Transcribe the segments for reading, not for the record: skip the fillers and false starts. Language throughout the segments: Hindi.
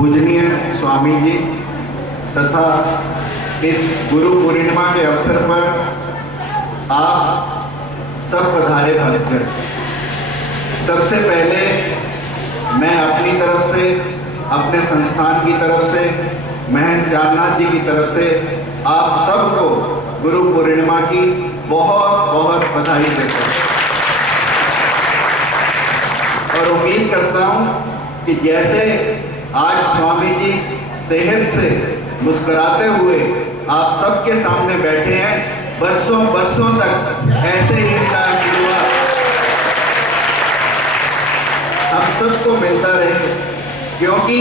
पूजनीय स्वामी जी तथा इस गुरु पूर्णिमा के अवसर पर आप सब पधारे भक्तजन, सबसे पहले मैं अपनी तरफ से, अपने संस्थान की तरफ से, महंत जाननाथ जी की तरफ से आप सबको गुरु पूर्णिमा की बहुत बहुत बधाई देता हूँ और उम्मीद करता हूँ कि जैसे आज स्वामी जी सेहत से मुस्कुराते हुए आप सबके सामने बैठे हैं, बरसों बरसों तक ऐसे ही इनका आशीर्वाद हम सबको मिलता रहे, क्योंकि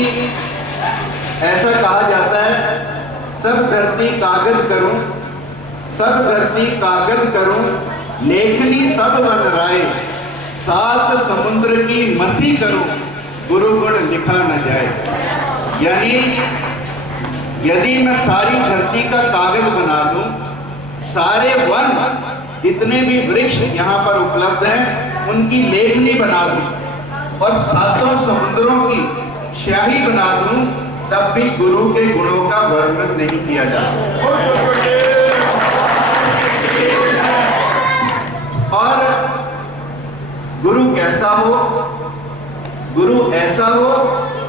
ऐसा कहा जाता है, सब धरती कागज करूं, सब धरती कागज करूं, लेखनी सब बन राय, सात समुद्र की मसी करूं, गुरु गुण लिखा न जाए। यानी यदि मैं सारी धरती का कागज बना दूं, सारे वन जितने भी वृक्ष यहाँ पर उपलब्ध हैं उनकी लेखनी बना दूं और सातों समुद्रों की स्याही बना दूं, तब भी गुरु के गुणों का वर्णन नहीं किया जा सकता। और गुरु कैसा हो? गुरु ऐसा हो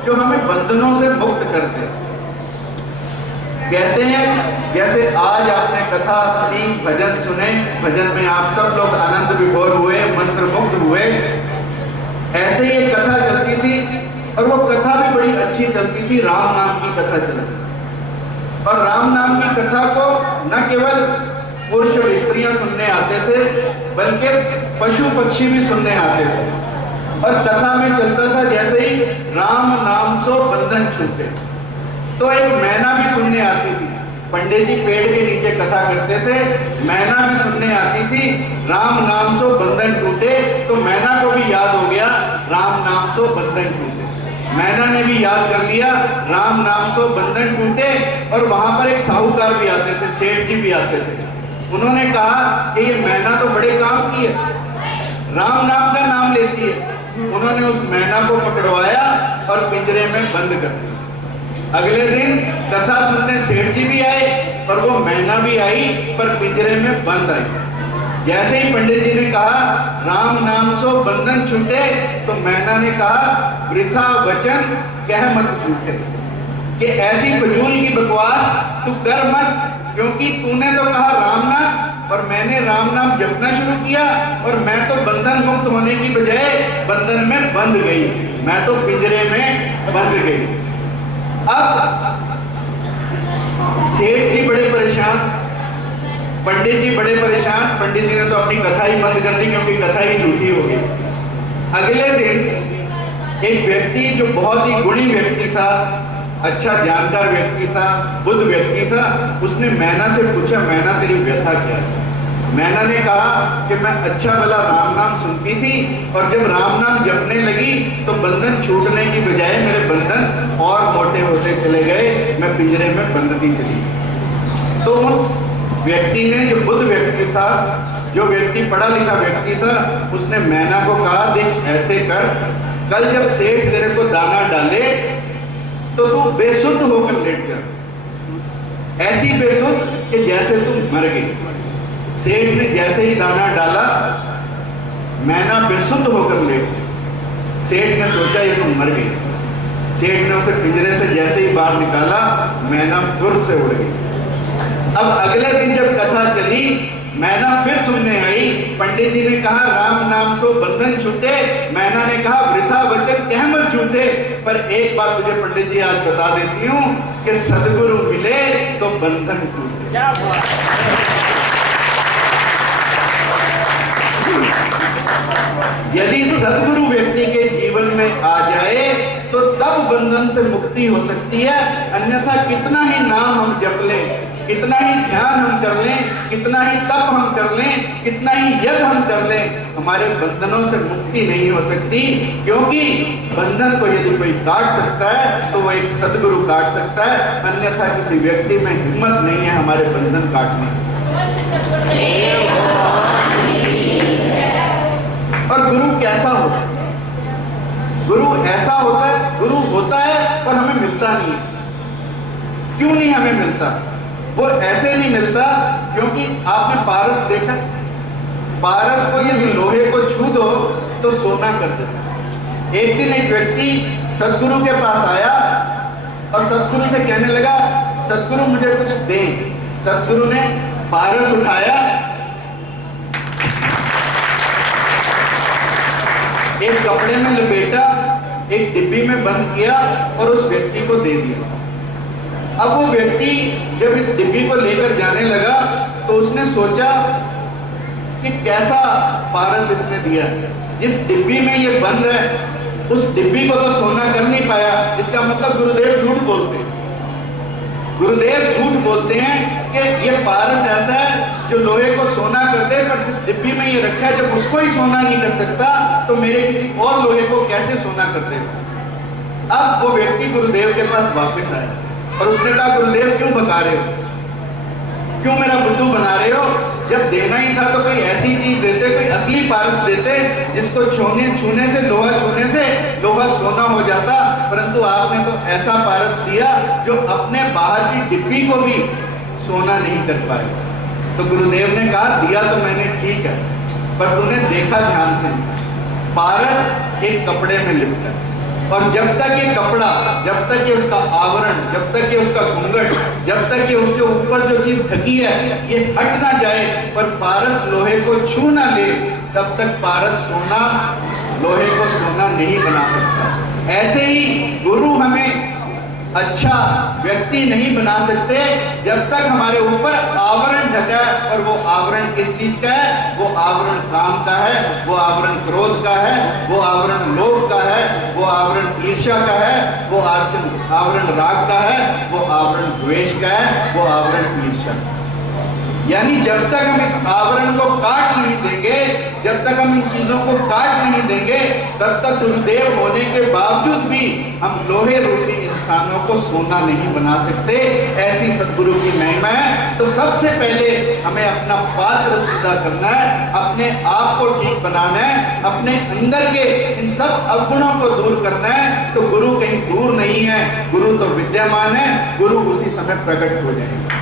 जो हमें बंधनों से मुक्त कर दे। कहते हैं जैसे आज आपने कथा सुनी, भजन सुने, भजन में आप सब लोग आनंद विभोर हुए, मंत्र मुक्त हुए, ऐसे ही एक कथा चलती थी और वो कथा भी बड़ी अच्छी चलती थी। राम नाम की कथा चलती और राम नाम की कथा को न केवल पुरुष और स्त्रियां सुनने आते थे, बल्कि पशु पक्षी भी सुनने आते थे। और कथा में चलता था जैसे ही राम नाम सो बंधन छूटे, तो एक मैना भी सुनने आती थी। पंडित जी पेड़ के नीचे कथा करते थे, मैना भी सुनने आती थी, राम नाम सो बंधन टूटे, तो मैना को भी याद हो गया राम नाम सो बंधन टूटे। मैना ने भी याद कर लिया राम नाम सो बंधन टूटे। और वहां पर एक साहूकार भी आते थे, सेठ जी भी आते थे। उन्होंने कहा कि ये मैना तो बड़े काम की है, राम नाम का नाम लेती है। उन्होंने उस मैना को पकड़वाया और पिंजरे में बंद कर दिया। अगले दिन कथा सुनने सेठ जी भी आए और वो मैना भी आई, पर पिंजरे में बंद आई। जैसे ही पंडित जी ने कहा राम नाम सो बंधन छूटे, तो मैना ने कहा वृथा वचन कह मत छूटे, कि ऐसी फजूल की बकवास तू कर मत, क्योंकि तूने तो कहा राम नाम और मैंने राम नाम जपना शुरू किया और मैं तो बंधन मुक्त होने की बजाय बंधन में बंध गई, मैं तो पिंजरे में बंध गई। अब सेठ जी बड़े परेशान, पंडित जी बड़े परेशान। पंडित जी ने तो अपनी कथा ही बंद कर दी, क्योंकि कथा ही झूठी हो गई। अगले दिन एक व्यक्ति जो बहुत ही गुणी व्यक्ति था, अच्छा जानकार व्यक्ति था, बुद्ध व्यक्ति था, उसने मैना से पूछा मैना तेरी व्यथा क्या है? मैना ने कहा कि मैं अच्छा भला राम नाम सुनती थी और जब राम नाम जपने लगी तो बंधन छूटने की बजाय मेरे बंधन और मोटे होते चले गए, मैं पिंजरे में बंधती चली। तो उस व्यक्ति ने, जो बुद्ध व्यक्ति था, जो व्यक्ति पढ़ा लिखा व्यक्ति था, उसने मैना को कहा देख ऐसे कर, कल जब सेठ तेरे को दाना डाले तो तू बेसुध होकर लेट जा, ऐसी बेसुध कि जैसे तू मर गई। सेठ ने जैसे ही दाना डाला, मैना बेसुध होकर लेट गई। सेठ ने सोचा ये तो मर गई। सेठ ने उसे पिंजरे से जैसे ही बाहर निकाला, मैना फुर से उड़ गई। अब अगले दिन जब कथा चली, मैना फिर सुनने आई। पंडित जी ने कहा राम नाम सो बंधन छूटे, मैना ने कहा वृथा वचन कह मत छूटे। पर एक बात मुझे पंडित जी आज बता देती हूँ कि सदगुरु मिले तो बंधन टूटे। यदि सदगुरु व्यक्ति के जीवन में आ जाए तो तब बंधन से मुक्ति हो सकती है, अन्यथा कितना ही नाम हम जप लें, कितना ही ध्यान हम कर लें, कितना ही तप हम कर लें, कितना ही यज्ञ हम कर लें, हमारे बंधनों से मुक्ति नहीं हो सकती। क्योंकि बंधन को यदि कोई काट सकता है तो वो एक सदगुरु काट सकता है, अन्यथा किसी व्यक्ति में हिम्मत नहीं है हमारे बंधन काटने की। और गुरु कैसा होता है? गुरु ऐसा होता है, गुरु होता है और हमें मिलता क्यों नहीं हमें मिलता? वो ऐसे नहीं मिलता क्योंकि आपने पारस देखा, पारस को यदि लोहे को छू दो तो सोना कर देता। एक दिन एक व्यक्ति सदगुरु के पास आया और सदगुरु से कहने लगा, सदगुरु मुझे कुछ दें। सदगुरु ने पारस उठाया, एक कपड़े में लपेटा, एक डिब्बी में बंद किया और उस व्यक्ति को दे दिया। अब वो व्यक्ति जब इस डिब्बी को लेकर जाने लगा तो उसने सोचा कि कैसा पारस इसने दिया, जिस डिब्बी में ये बंद है उस डिब्बी को तो सोना कर नहीं पाया। इसका मतलब गुरुदेव झूठ बोलते हैं। गुरुदेव झूठ बोलते हैं कि ये पारस ऐसा है जो लोहे को सोना कर दे, पर जिस डिब्बी में ये रखा है जब उसको ही सोना नहीं कर सकता तो मेरे किसी और लोहे को कैसे सोना कर देगा। अब वो व्यक्ति गुरुदेव के पास वापस आया और उसने कहा, गुरुदेव क्यों भगा रहे हो, क्यों मेरा बुद्धू बना रहे हो? जब देना ही था तो कोई ऐसी चीज देते, कोई असली पारस देते जिसको छूने से लोहा सोना हो जाता, परंतु आपने तो ऐसा पारस दिया जो अपने बाहर की डिब्बी को भी सोना नहीं कर पाए। तो गुरुदेव ने कहा, दिया तो मैंने ठीक है, पर तूने देखा ध्यान से, पारस एक कपड़े में लिपटा और जब तक ये कपड़ा, जब तक ये उसका आवरण, जब तक ये उसका घूंघट, जब तक ये उसके ऊपर जो चीज ढकी है ये हट ना जाए, पर पारस लोहे को छू ना ले, तब तक पारस सोना लोहे को सोना नहीं बना सकता। ऐसे ही गुरु हमें अच्छा व्यक्ति नहीं बना सकते जब तक हमारे ऊपर आवरण ढका है। और वो आवरण किस चीज का है? वो आवरण काम का है, वो आवरण क्रोध का है, वो आवरण लोभ का है, वो आवरण ईर्ष्या का है, वो आवरण राग का है, वो आवरण द्वेष का है, वो आवरण ईर्ष्या। यानी जब तक हम इस आवरण को काट नहीं देंगे, जब तक हम इन चीजों को काट नहीं देंगे, तब तक गुरुदेव होने के बावजूद भी हम लोहे रूपी इंसानों को सोना नहीं बना सकते। ऐसी सद्गुरु की महिमा है। तो सबसे पहले हमें अपना पात्र सीधा करना है, अपने आप को ठीक बनाना है, अपने अंदर के इन सब अवगुणों को दूर करना है। तो गुरु कहीं दूर नहीं है, गुरु तो विद्यमान है, गुरु उसी समय प्रकट हो जाएंगे।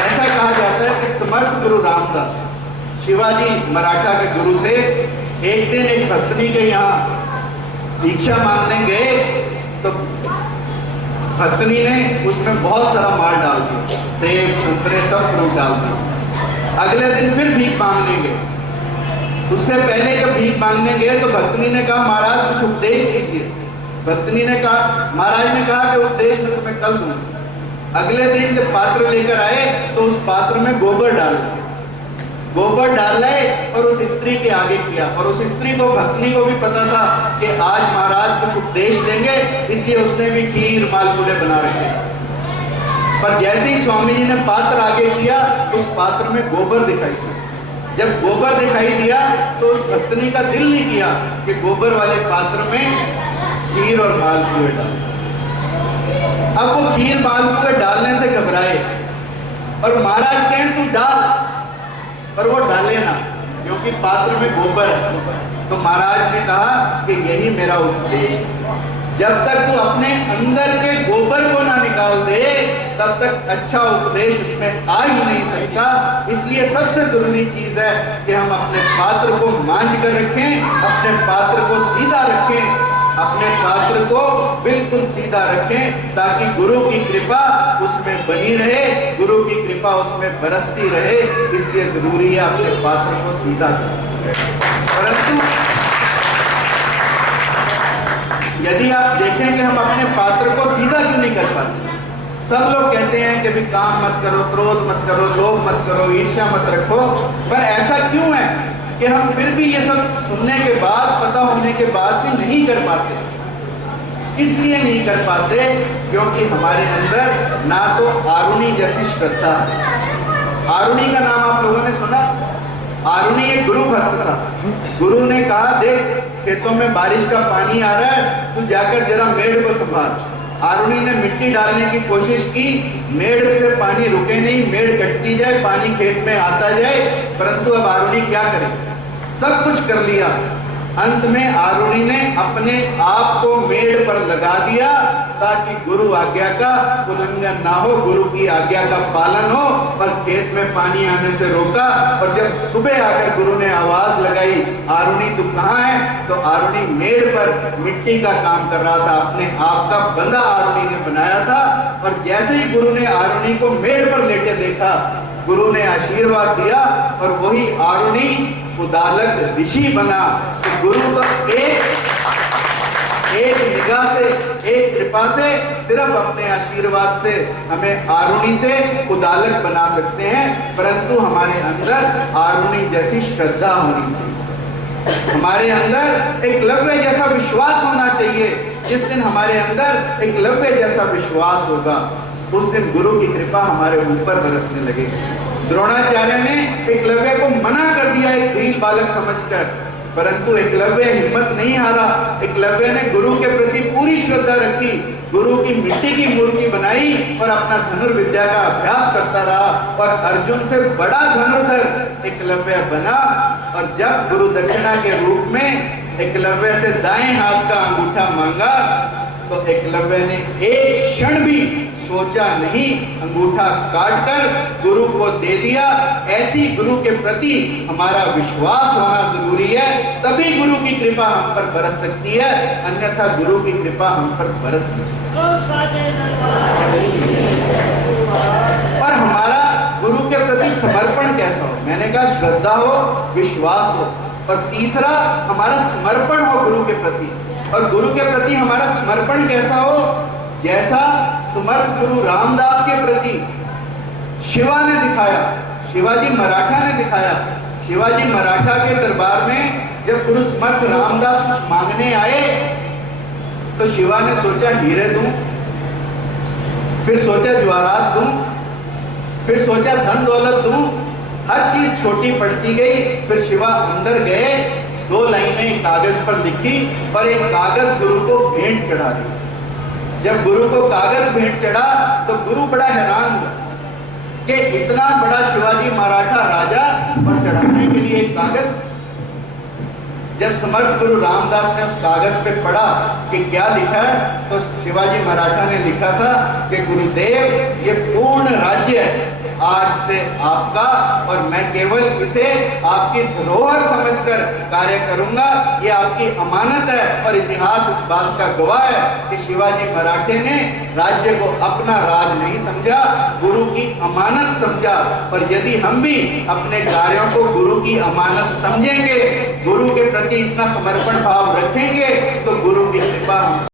ऐसा कहा जाता है कि समर्थ गुरु रामदास शिवाजी मराठा के गुरु थे। एक दिन एक भक्तनी के यहाँ दीक्षा मांगने गए तो भक्तनी ने उसमें बहुत सारा माल डाल दिया, सेब संतरे सब फ्रूट डाल दिया। अगले दिन फिर भीख मांगने गए। उससे पहले जब भीख मांगने गए तो भक्तनी ने कहा, महाराज कुछ उपदेश दीजिए। भक्तनी ने कहा, महाराज ने कहा कि उपदेश में तुम्हें कल दूंगा। अगले दिन जब पात्र लेकर आए तो उस पात्र में गोबर डाल लाए और उस स्त्री के आगे किया। और उस स्त्री को, भक्तनी को भी पता था कि आज महाराज कुछ उपदेश देंगे, इसलिए उसने भी खीर मालपुड़े बना रखे। पर जैसे ही स्वामी जी ने पात्र आगे किया, उस पात्र में गोबर दिखाई दिया। जब गोबर दिखाई दिया तो उस भक्तनी का दिल नहीं किया कि गोबर वाले पात्र में खीर और मालपुड़े डाल। अब वो खीर मालपुड़े डालने से घबराए और महाराज कहें तू डाल, पर वो डाले ना क्योंकि पात्र में गोबर है। तो महाराज ने कहा कि यही मेरा उपदेश, जब तक तू अपने अंदर के गोबर को ना निकाल दे तब तक अच्छा उपदेश उसमें आ ही नहीं सकता। इसलिए सबसे जरूरी चीज है कि हम अपने पात्र को मांझ कर रखें, अपने पात्र को सीधा रखें, अपने पात्र को बिल्कुल सीधा रखें ताकि गुरु की कृपा उसमें बनी रहे, गुरु की कृपा उसमें बरसती रहे। इसलिए जरूरी है अपने पात्र को सीधा करें। परंतु यदि आप देखें कि हम अपने पात्र को सीधा क्यों नहीं कर पाते। सब लोग कहते हैं कि भी काम मत करो, क्रोध मत करो, लोभ मत करो, ईर्ष्या मत रखो, पर ऐसा क्यों है कि हम फिर भी ये सब सुनने के बाद, पता होने के बाद भी नहीं कर पाते। इसलिए नहीं कर पाते क्योंकि हमारे अंदर ना तो आरुणी जैसी श्रद्धा है। आरुणी का नाम आप लोगों ने सुना? आरुणी एक गुरु भक्त था। गुरु ने कहा, देख खेतों में बारिश का पानी आ रहा है, तू जाकर जरा मेड़ को संभाल। आरुणी ने मिट्टी डालने की कोशिश की, मेड़ से पानी रुके नहीं, मेड़ कटती जाए, पानी खेत में आता जाए। परंतु अब आरुणी क्या करे, सब कुछ कर लिया अंत में आरुणि ने अपने आप को मेड़ पर लगा दिया ताकि गुरु आज्ञा का उल्लंघन ना हो, गुरु की आज्ञा का पालन हो। और खेत में पानी आने से रोका। और जब सुबह आकर गुरु ने आवाज लगाई, आरुणि तू कहाँ है, तो आरुणि मेड़ पर मिट्टी का काम कर रहा था। अपने आप का बंधा आरुणि ने बनाया था। और जैसे ही गुरु ने आरुणि को मेड़ पर लेटे देखा, गुरु ने आशीर्वाद दिया और वही आरुणि उदालक ऋषि बना। तो गुरु तो एक निगाह से, एक कृपा से, सिर्फ अपने आशीर्वाद से हमें आरुणि से उदालक बना सकते हैं। परंतु हमारे अंदर आरुणि जैसी श्रद्धा होनी चाहिए, हमारे अंदर एकलव्य जैसा विश्वास होना चाहिए। जिस दिन हमारे अंदर एकलव्य जैसा विश्वास होगा, उस दिन गुरु की कृपा हमारे ऊपर बरसने लगेगी। द्रोणाचार्य ने एकलव्य को मना कर दिया एक भील बालक समझकर, परंतु एकलव्य हिम्मत नहीं हारा। एकलव्य ने गुरु के प्रति पूरी श्रद्धा रखी, गुरु की मिट्टी की मूर्ति बनाई और अपना धनुर्विद्या का अभ्यास करता रहा। और अर्जुन से बड़ा धनुर्धर एकलव्य बना। और जब गुरु दक्षिणा के रूप में एकलव्य से दाएं हाथ का अंगूठा मांगा, तो एकलव्य ने एक क्षण भी सोचा नहीं, अंगूठा काटकर गुरु को दे दिया। ऐसी गुरु के प्रति हमारा विश्वास होना जरूरी है, तभी गुरु की कृपा हम पर बरस सकती है, अन्यथा गुरु की कृपा हम पर बरस नहीं सकती। और हमारा गुरु के प्रति समर्पण कैसा हो? मैंने कहा श्रद्धा हो, विश्वास हो, और तीसरा हमारा समर्पण हो गुरु के प्रति। और गुरु के प्रति हमारा समर्पण कैसा हो? जैसा समर्थ गुरु रामदास के प्रति शिवा ने दिखाया, शिवाजी मराठा ने दिखाया। शिवाजी मराठा के दरबार में जब गुरु समर्थ रामदास कुछ मांगने आए, तो शिवा ने सोचा हीरे दूं, फिर सोचा ज्वारात दूं, फिर सोचा धन दौलत दूं। हर चीज छोटी पड़ती गई। फिर शिवा अंदर गए, 2 लाइनें कागज पर लिखी और एक कागज गुरु को भेंट चढ़ा दी। जब गुरु को कागज भेंट चढ़ा तो गुरु बड़ा हैरान हुआ कि इतना बड़ा शिवाजी मराठा राजा और चढ़ाने के लिए एक कागज। जब समर्थ गुरु रामदास ने उस कागज पे पढ़ा कि क्या लिखा है, तो शिवाजी मराठा ने लिखा था कि गुरुदेव ये पूर्ण राज्य है आज से आपका, और मैं केवल इसे आपकी धरोहर समझकर कार्य करूंगा। ये आपकी अमानत है। और इतिहास इस बात का गवाह है कि शिवाजी मराठे ने राज्य को अपना राज नहीं समझा, गुरु की अमानत समझा। और यदि हम भी अपने कार्यों को गुरु की अमानत समझेंगे, गुरु के प्रति इतना समर्पण भाव रखेंगे, तो गुरु की कृपा